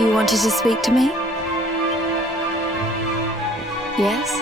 You wanted to speak to me? Yes?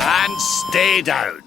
And stay down.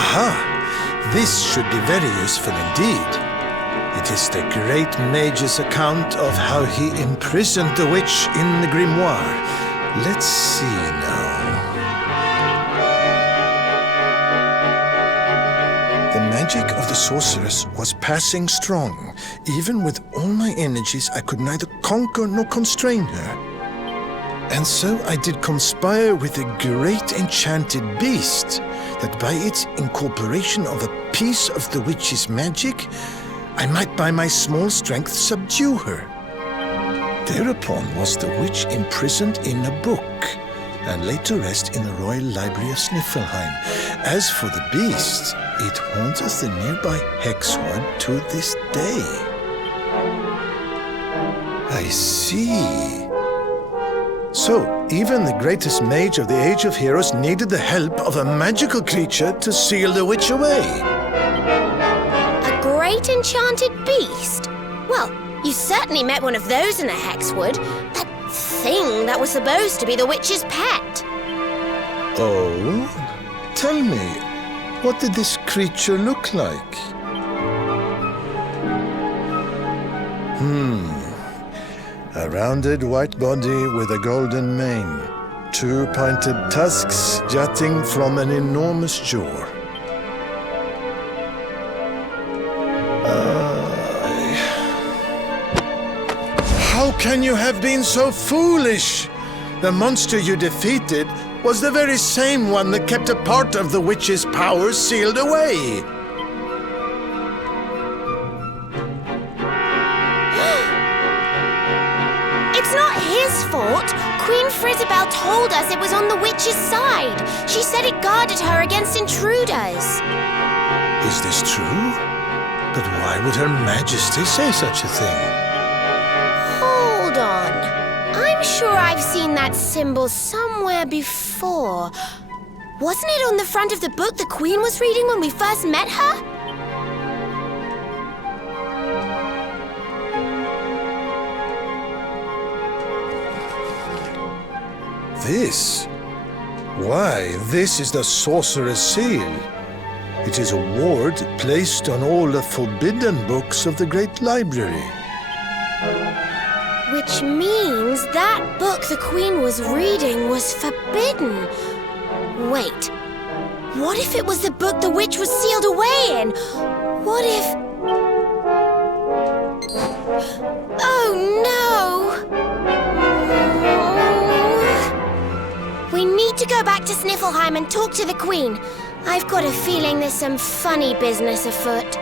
Aha! This should be very useful indeed. It is the great mage's account of how he imprisoned the witch in the grimoire. Let's see now. The magic of the sorceress was passing strong. Even with all my energies, I could neither conquer nor constrain her. And so I did conspire with a great enchanted beast, that by its incorporation of a piece of the witch's magic, I might by my small strength subdue her. Thereupon was the witch imprisoned in a book, and laid to rest in the royal library of Sniffelheim. As for the beast, it haunteth the nearby Hexwood to this day. I see. So, even the greatest mage of the Age of Heroes needed the help of a magical creature to seal the witch away. A great enchanted beast? Well, you certainly met one of those in the Hexwood. That thing that was supposed to be the witch's pet. Oh? Tell me, what did this creature look like? A rounded white body with a golden mane. 2 pointed tusks jutting from an enormous jaw. How can you have been so foolish? The monster you defeated was the very same one that kept a part of the witch's power sealed away. It's not his fault. Queen Frizzabelle told us it was on the witch's side. She said it guarded her against intruders. Is this true? But why would Her Majesty say such a thing? Hold on. I'm sure I've seen that symbol somewhere before. Wasn't it on the front of the book the Queen was reading when we first met her? This? Why, this is the Sorcerer's Seal. It is a ward placed on all the forbidden books of the Great Library. Which means that book the Queen was reading was forbidden. Wait, what if it was the book the witch was sealed away in? What if... Oh, no! We need to go back to Sniffleheim and talk to the Queen. I've got a feeling there's some funny business afoot.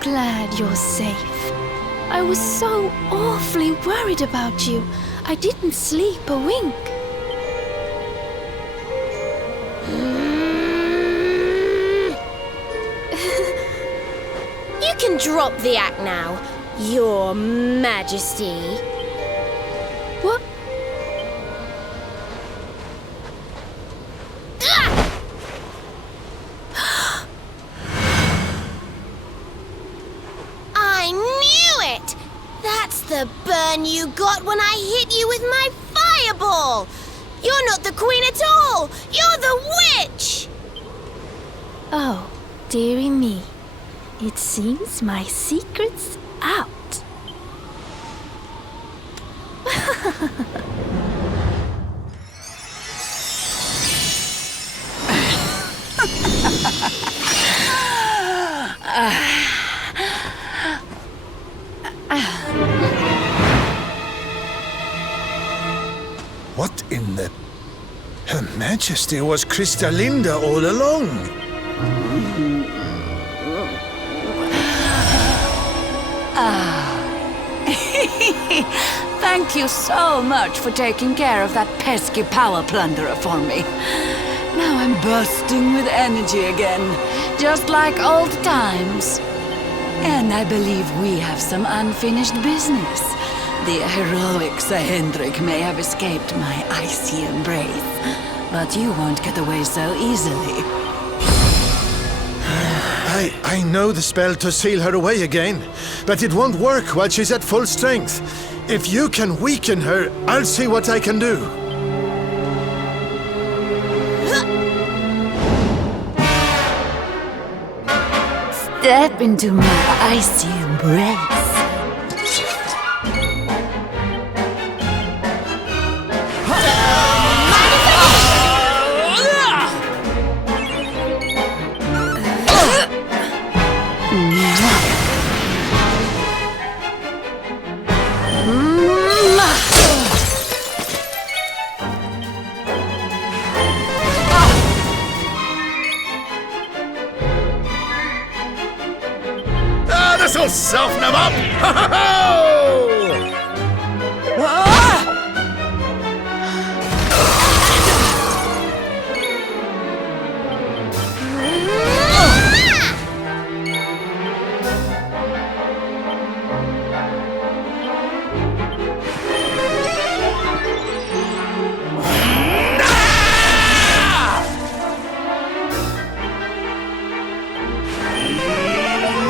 glad you're safe. I was so awfully worried about you. I didn't sleep a wink. You can drop the act now, Your Majesty. What? I knew it! That's the burn you got when I hit you with my fireball! You're not the queen at all! You're the witch! Oh, dearie me. It seems my secret's out. What in the... Her Majesty was Crystalinda all along. Thank you so much for taking care of that pesky power plunderer for me. Now I'm bursting with energy again, just like old times. And I believe we have some unfinished business. The heroic Sir Hendrik may have escaped my icy embrace, but you won't get away so easily. I know the spell to seal her away again, but it won't work while she's at full strength. If you can weaken her, I'll see what I can do. Step into my icy embrace. This'll soften him up! Ho, ho, ho!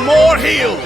More heal!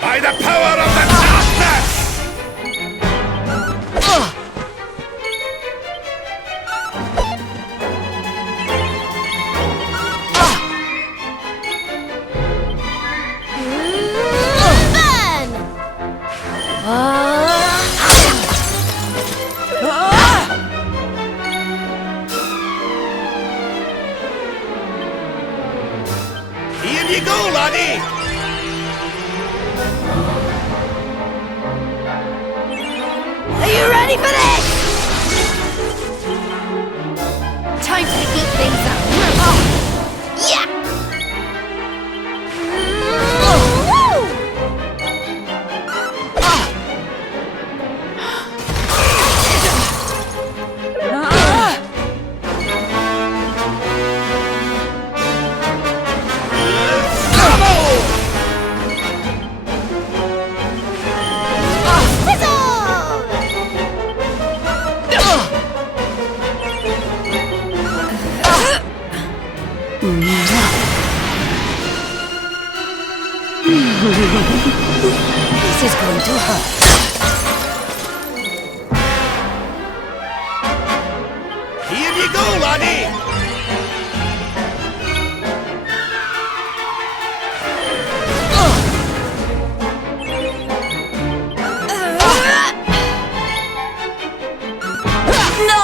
By the power of the darkness! Here you go, laddie! Are you ready for this? Time to heat things up. Yeah! This is going to hurt. Here you go, laddie! No!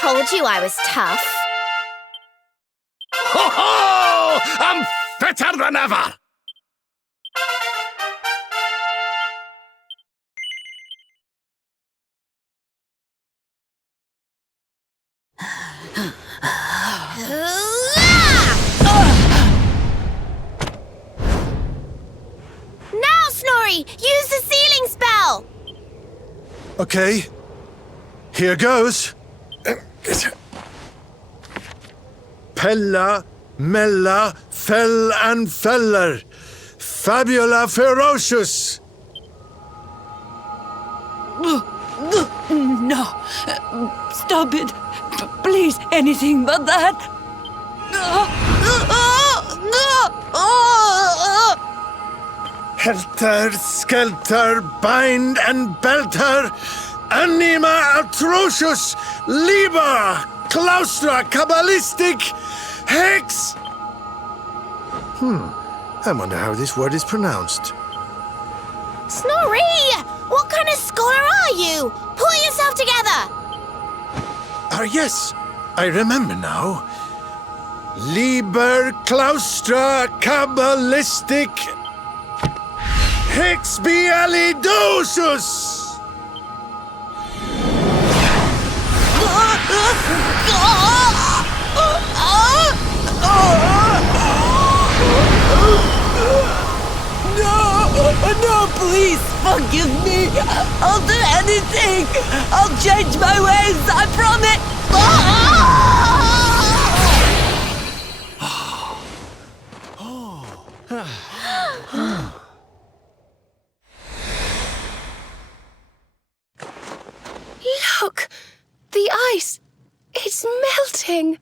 Told you I was tough. Ho ho! I'm fitter than ever! Now, Snorri! Use the sealing spell! Okay, here goes. Pella, Mella, Fell and Feller. Fabula Ferocious. No. Stop it. Please, anything but that. Helter, Skelter, Bind and Belter. Anima Atrocious. Liber. Claustra, Kabbalistic. Hex. I wonder how this word is pronounced. Snorri! What kind of scholar are you? Pull yourself together! Yes, I remember now. Liber Claustra Kabbalistic Hexbialidosus! No, please forgive me. I'll do anything. I'll change my ways, I promise. Look! The ice! It's melting!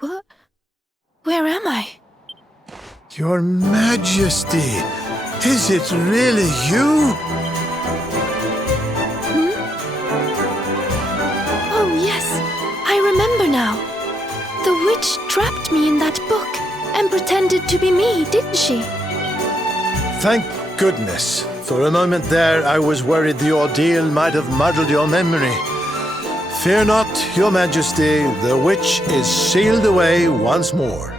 What? Where am I? Your Majesty, is it really you? Oh, yes. I remember now. The witch trapped me in that book and pretended to be me, didn't she? Thank goodness. For a moment there, I was worried the ordeal might have muddled your memory. Fear not, Your Majesty, the witch is sealed away once more.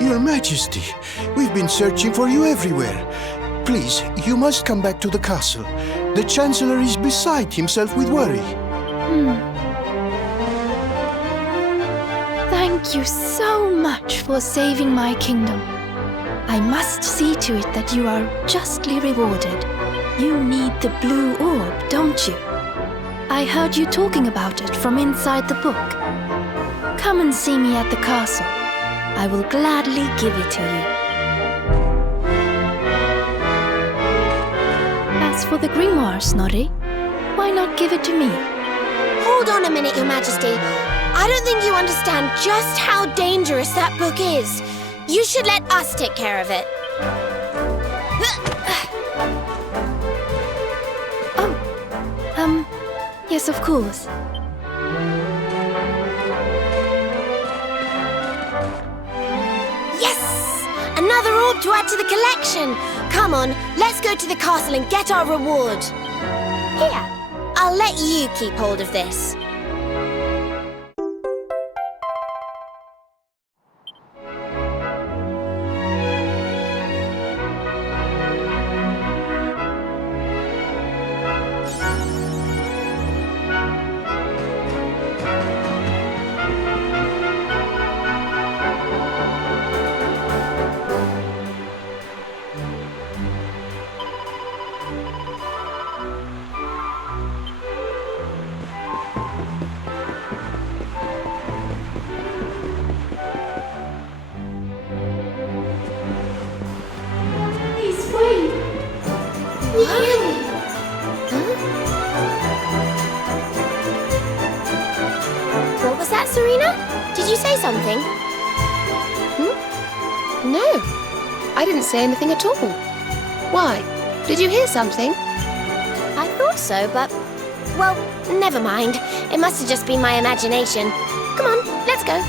Your Majesty, we've been searching for you everywhere. Please, you must come back to the castle. The Chancellor is beside himself with worry. Thank you so much for saving my kingdom. I must see to it that you are justly rewarded. You need the blue orb, don't you? I heard you talking about it from inside the book. Come and see me at the castle. I will gladly give it to you. As for the grimoire, Snorri, why not give it to me? Hold on a minute, Your Majesty. I don't think you understand just how dangerous that book is. You should let us take care of it. Yes, of course. Yes! Another orb to add to the collection. Come on, let's go to the castle and get our reward. Here, I'll let you keep hold of this. say something? No, I didn't say anything at all. Why? Did you hear something? I thought so, but... Well, never mind. It must have just been my imagination. Come on, let's go.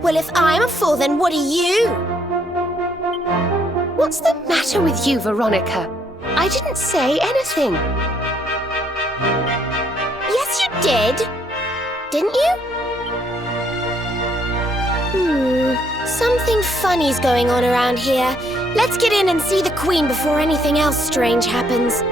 Well, if I'm a fool, then what are you? What's the matter with you, Veronica? I didn't say anything. Yes, you did. Didn't you? Something funny's going on around here. Let's get in and see the Queen before anything else strange happens.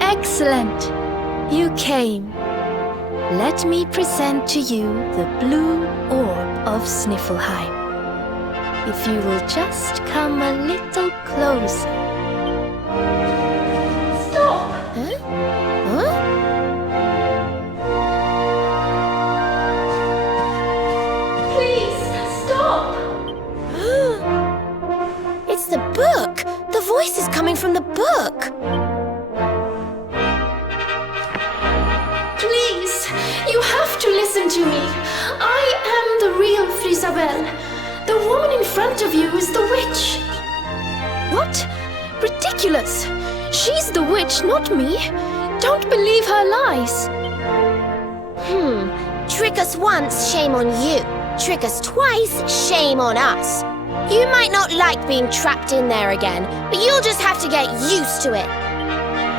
Excellent! You came. Let me present to you the blue orb of Sniffelheim. If you will just come a little closer. Stop! Huh? Huh? Please, stop! It's the book! The voice is coming from the book! Please, you have to listen to me. I am the real Frisabel. The woman in front of you is the witch. What? Ridiculous! She's the witch, not me. Don't believe her lies. Trick us once, shame on you. Trick us twice, shame on us. You might not like being trapped in there again, but you'll just have to get used to it.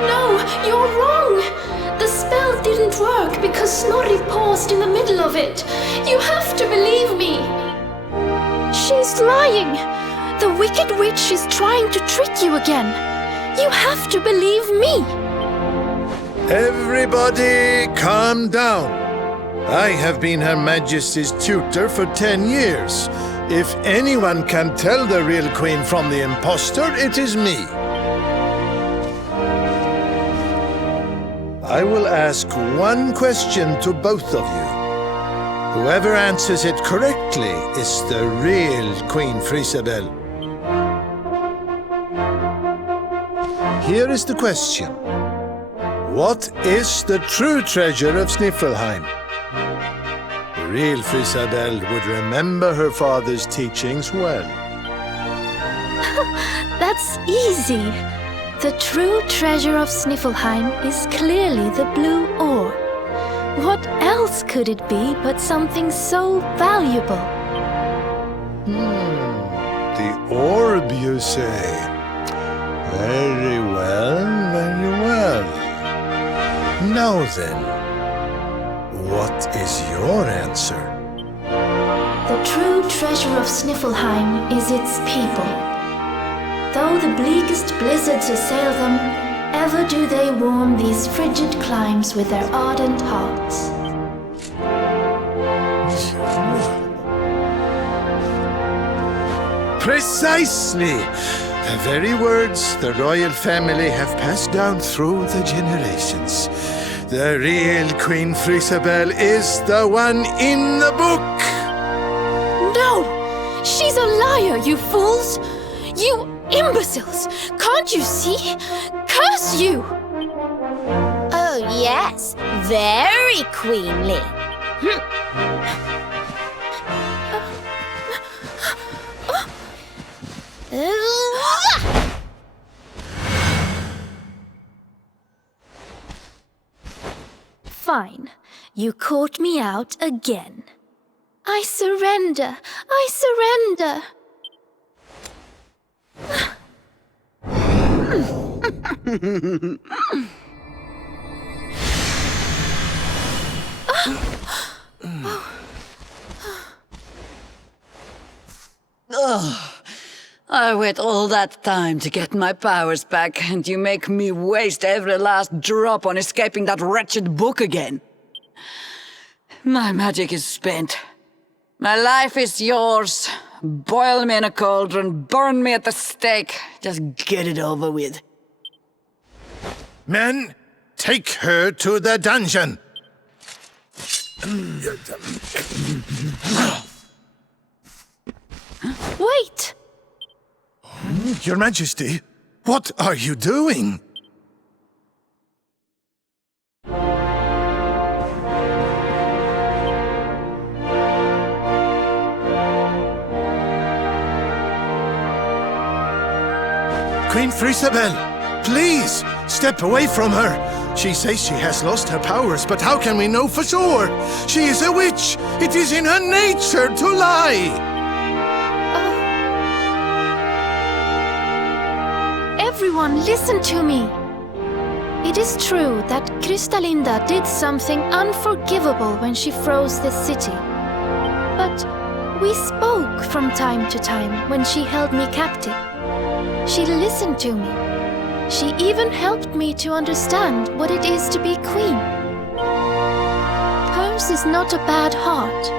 No, you're wrong. The spell didn't work because Snorri paused in the middle of it. You have to believe me. She's lying. The wicked witch is trying to trick you again. You have to believe me. Everybody, calm down. I have been Her Majesty's tutor for 10 years. If anyone can tell the real Queen from the impostor, it is me. I will ask one question to both of you. Whoever answers it correctly is the real Queen Frisabel. Here is the question. What is the true treasure of Sniffelheim? The real Frisabel would remember her father's teachings well. That's easy. The true treasure of Sniffelheim is clearly the blue orb. What else could it be but something so valuable? The orb, you say? Very well, very well. Now then, what is your answer? The true treasure of Sniffelheim is its people. Though the bleakest blizzards assail them, ever do they warm these frigid climes with their ardent hearts. Precisely! The very words the royal family have passed down through the generations. The real Queen Frisabel is the one in the book. No! She's a liar, you fools! You imbeciles! Can't you see? Curse you! Oh, yes. Very queenly. Fine. You caught me out again. I surrender. I surrender. I wait all that time to get my powers back, and you make me waste every last drop on escaping that wretched book again. My magic is spent. My life is yours. Boil me in a cauldron, burn me at the stake. Just get it over with. Men, take her to the dungeon. Wait! Your Majesty, what are you doing? Queen Frisabel, please, step away from her. She says she has lost her powers, but how can we know for sure? She is a witch. It is in her nature to lie. Everyone, listen to me. It is true that Kristalinda did something unforgivable when she froze this city. But we spoke from time to time when she held me captive. She listened to me. She even helped me to understand what it is to be queen. Hers is not a bad heart.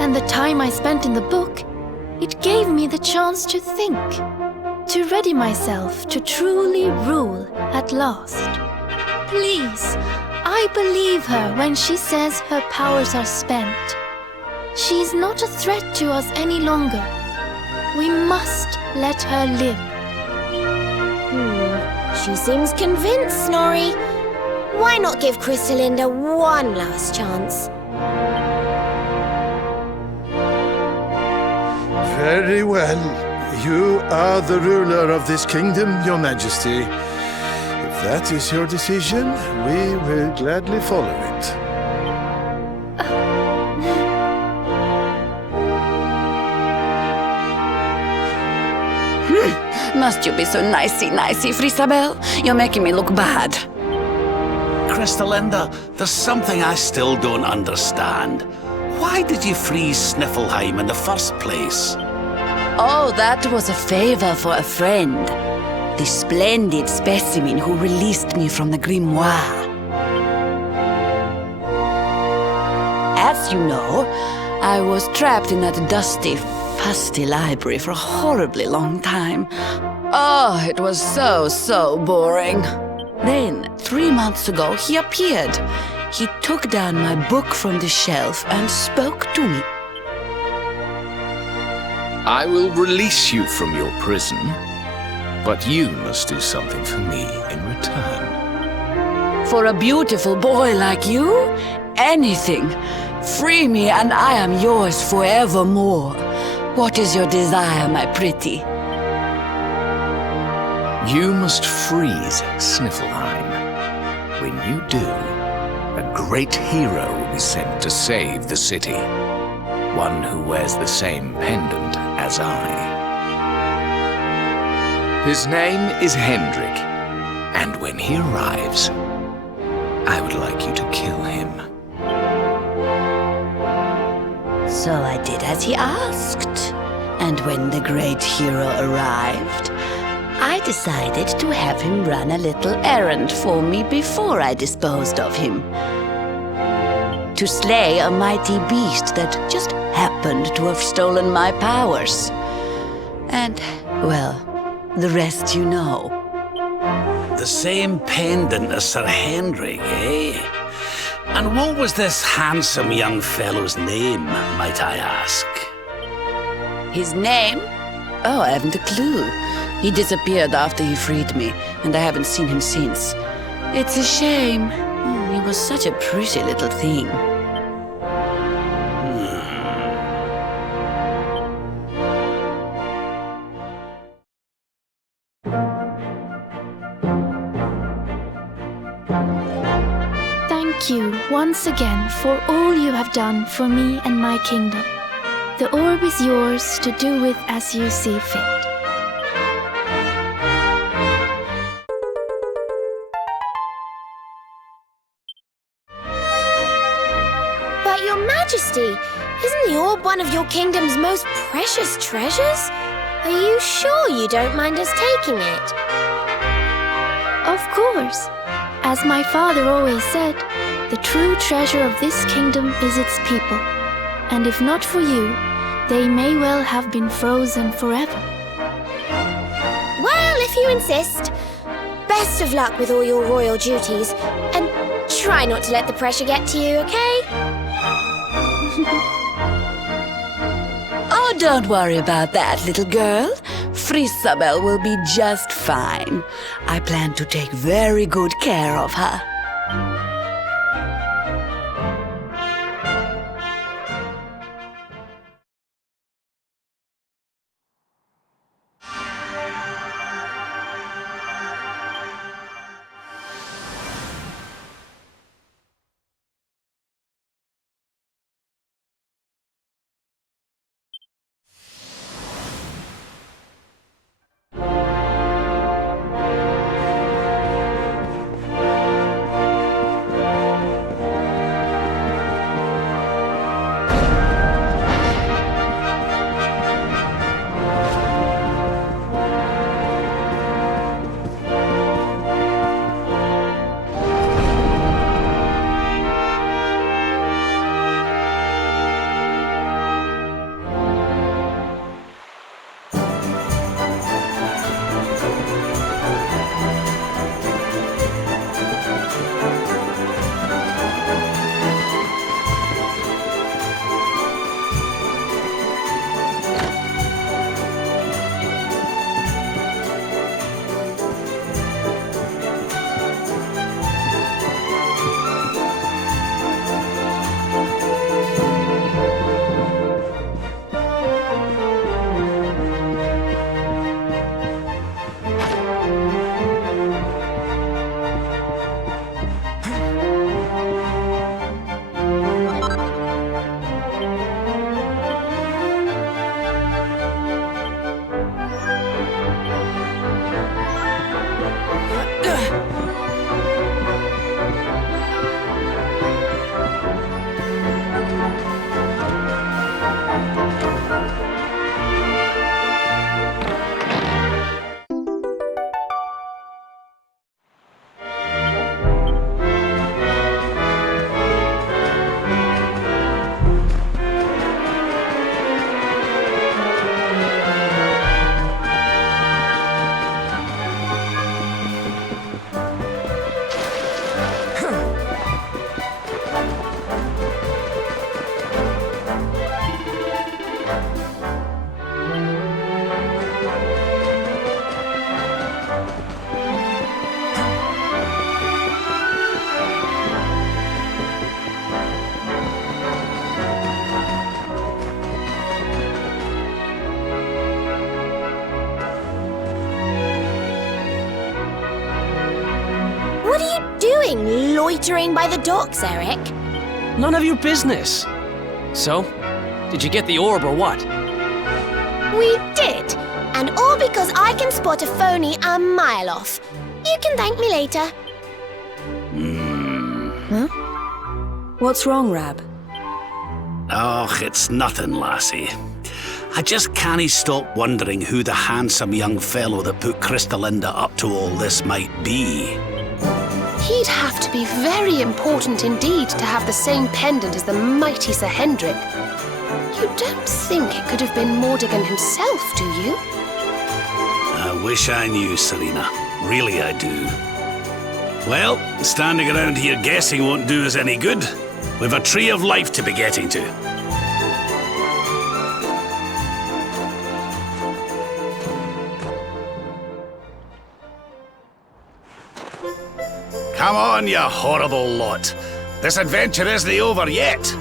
And the time I spent in the book, it gave me the chance to think. To ready myself to truly rule at last. Please, I believe her when she says her powers are spent. She's not a threat to us any longer. We must let her live. She seems convinced, Snorri. Why not give Kristalinda one last chance? Very well. You are the ruler of this kingdom, Your Majesty. If that is your decision, we will gladly follow it. Must you be so nicey, Frisabel? You're making me look bad. Kristalinda, there's something I still don't understand. Why did you freeze Sniffelheim in the first place? Oh, that was a favor for a friend. The splendid specimen who released me from the grimoire. As you know, I was trapped in that dusty, fusty library for a horribly long time. Oh, it was so boring. Then, 3 months ago, he appeared. He took down my book from the shelf and spoke to me. I will release you from your prison, but you must do something for me in return. For a beautiful boy like you, anything. Free me and I am yours forevermore. What is your desire, my pretty? You must freeze Sniffelheim. When you do, a great hero will be sent to save the city. One who wears the same pendant as I. His name is Hendrik, and when he arrives, I would like you to kill him. So I did as he asked. And when the great hero arrived, I decided to have him run a little errand for me before I disposed of him. To slay a mighty beast that just happened to have stolen my powers. And, well, The rest you know. The same pendant as Sir Henrik, eh? And what was this handsome young fellow's name, might I ask? His name? Oh, I haven't a clue. He disappeared after he freed me, and I haven't seen him since. It's a shame. He was such a pretty little thing. Thank you once again for all you have done for me and my kingdom. The orb is yours to do with as you see fit. But Your Majesty, isn't the orb one of your kingdom's most precious treasures? Are you sure you don't mind us taking it? Of course. As my father always said, the true treasure of this kingdom is its people. And if not for you, they may well have been frozen forever. Well, if you insist. Best of luck with all your royal duties. And try not to let the pressure get to you, okay? Oh, don't worry about that, little girl. Frisabel will be just fine. I plan to take very good care of her. What are you doing, loitering by the docks, Eric? None of your business. So, did you get the orb or what? We did. And all because I can spot a phony a mile off. You can thank me later. Huh? What's wrong, Rab? Oh, it's nothing, lassie. I just can't stop wondering who the handsome young fellow that put Crystalinda up to all this might be. He'd have to be very important indeed to have the same pendant as the mighty Sir Hendrik. You don't think it could have been Mordigan himself, do you? I wish I knew, Serena. Really, I do. Well, standing around here guessing won't do us any good. We've a tree of life to be getting to. Come on, you horrible lot. This adventure isn't over yet.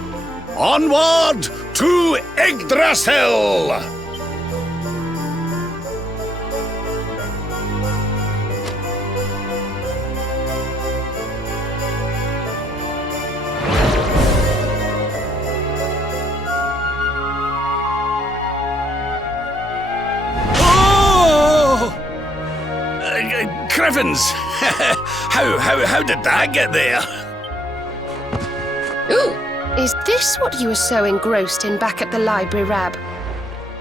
Onward to Yggdrasil! Oh! Crivens! How did that get there? Ooh, is this what you were so engrossed in back at the library, Rab?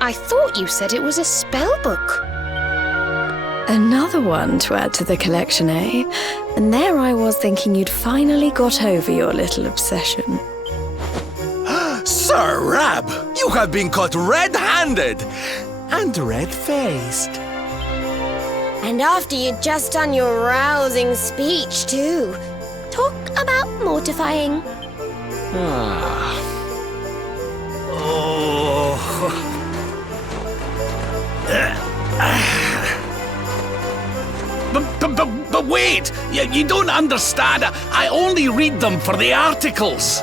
I thought you said it was a spell book. Another one to add to the collection, eh? And there I was thinking you'd finally got over your little obsession. Sir Rab, you have been caught red-handed and red-faced. And after you'd just done your rousing speech, too. Talk about mortifying. But wait! You don't understand. I only read them for the articles.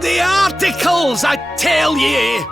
The articles, I tell ye!